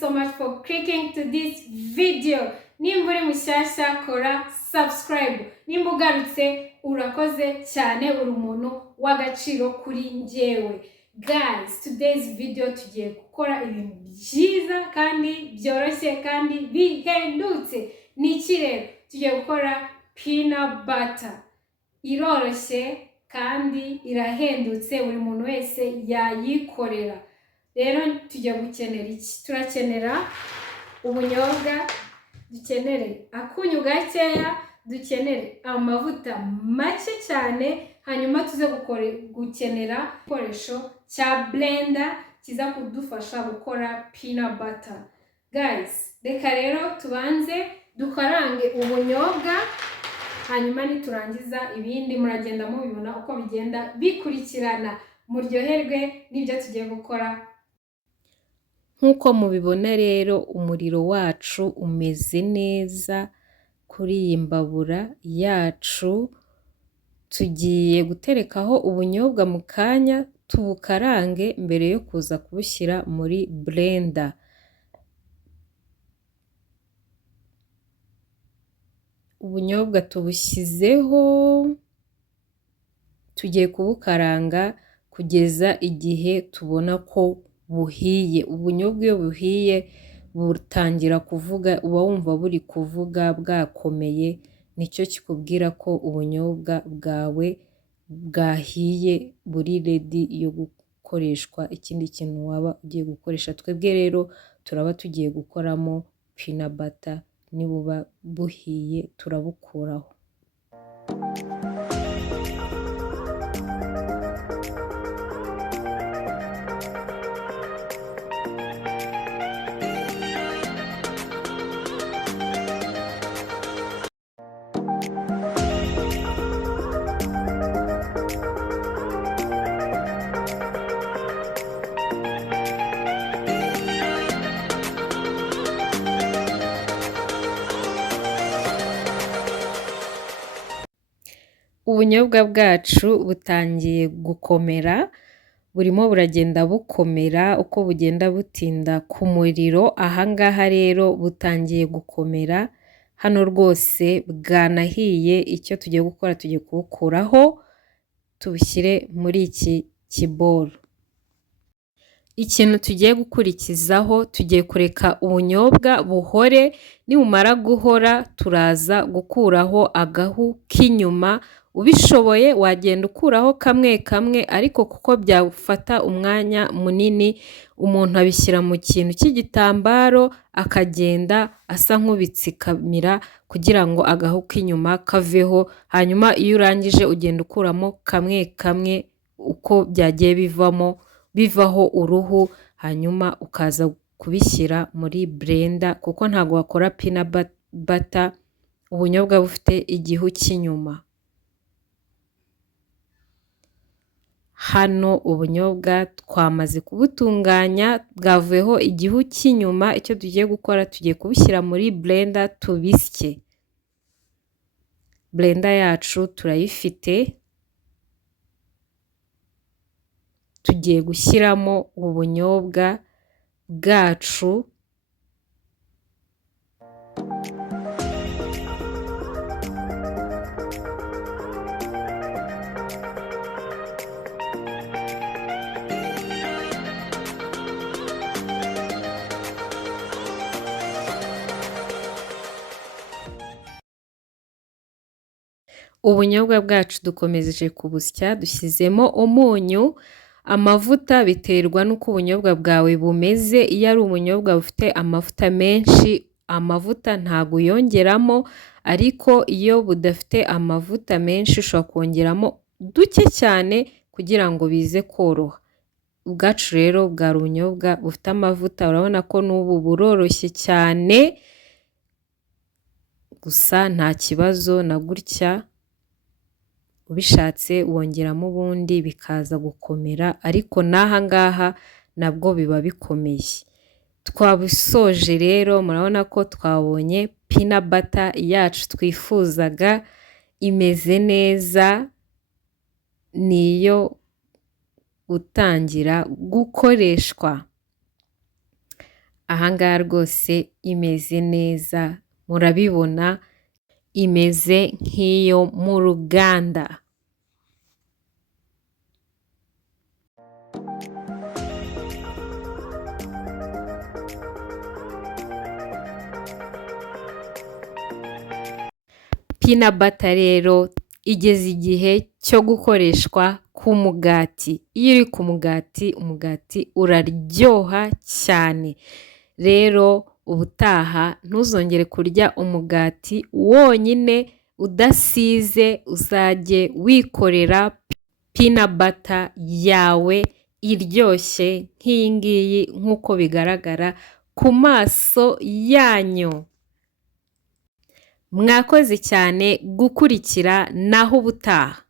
so much for clicking to this video. Nimba uri mushyashya kora subscribe. Nimba ugarutse urakoze cyane, uri umuntu w'agaciro kuri njyewe. Guys, today's video tugiye gukora ibintu byiza kandi byoroshye kandi bihendutse. Niki rero? Tugiye gukora peanut butter. Iroroshye kandi irahendutse, buri muntu wese yayikorera. Rero tujya gukenera iki? Turakenera ubunyobwa, dukenere akunyu gakeya, dukenere amavuta make cyane, hanyuma tuze gukenera igikoresho cya blender kiza kudufasha gukora peanut butter. Guys, reka rero tubanze dukarange ubunyobwa, hanyuma niturangiza ibindi muragenda mubibona uko bigenda bikurikirana. Muryoherwe n'ibyo tugiye gukora. Nkuko mubibona rero, umuriro wacu umeze neza kuri iyi mbabura yacu. Tugiye guterekaho ubunyobwa mu kanya tubukarange mbere yo kuza kubushyira muri blender. Ubunyobwa tubushyizeho, tugiye kubukaranga kugeza igihe tubona ko buhiye. Ubunyobwa iyo buhiye butangira kuvuga, uba wumva buri kuvuga bwakomeye, nicyo kikubwira ko ubunyobwa bwawe bwahiye, buri ready yo gukoreshwa ikindi kintu waba ugiye gukoresha. Twebwe rero turaba tugiye gukoramo peanut butter. Nibuba buhiye turabukuraho. Ubunyobwa bwacu butangiye gukomera, burimo buragenda bukomera uko bugenda butinda ku muriro. Ahangaha rero butangiye gukomera, hano rwose bwanahiye. Icyo tugiye gukora, tugiye kubukuraho tubushyire muri iki kiboro. Ikintu tugiye gukurikizaho, tugiye kureka ubunyobwa buhore. Nibumara guhora turaza gukuraho agahu k'inyuma. Ubishoboye wagenda ukuraho kamwe kamwe, ariko kuko byafata umwanya munini, umuntu abishyira mu kintu cy'igitambaro akagenda asa nk'ubitsikamira kugira ngo agahu k'inyuma kaveho. Hanyuma iyo urangije ugenda ukuramo kamwe kamwe uko byagiye bivaho uruhu, hanyuma ukaza kubishyira muri blender, kuko ntago wakora peanut butter ubunyobwa bufite igihu cy'inyuma. Hano ubunyobwa twamaze kubutunganya, bwavuyeho igihu cy'inyuma. Icyo tugiye gukora, tugiye kubushyira muri blender tubisye. Blender yacu turayifite, tugiye gushyiramo ubunyobwa bwacu. Ubunyobwa bwacu dukomeje kubusya, dushyizemo umunyu, amavuta. Biterwa n'uko ubunyobwa bwawe bumeze. Iyo ari ubunyobwa bufite amavuta menshi, amavuta ntago uyongeramo, ariko iyo budafite amavuta menshi ushobora kongeramo duke cyane kugira ngo bize koroha. Ubwacu rero bwari ubunyobwa bufite amavuta. Urabona ko n'ubu buroroshye cyane, gusa nta kibazo na gutya. Ubishatse wongeramo ubundi bikaza gukomera, ariko n'aha ngaha nabwo biba bikomeye. Twabisoje rero, murabona ko twabonye peanut butter yacu twifuzaga imeze neza. Niyo gutangira gukoreshwa. ahangaha rwose imeze neza, murabibona imeze nk'iyo mu ruganda. Peanut butter rero igeze igihe cyo gukoreshwa ku mugati. Iyo uri ku mugati, umugati uraryoha cyane. Rero ubutaha ntuzongere kurya umugati wonyine udasize, uzajye wikorera peanut butter yawe iryoshye nk'iyi ngiyi nk'uko bigaragara ku maso yanyu. Mwakoze cyane gukurikira, naho ubutaha.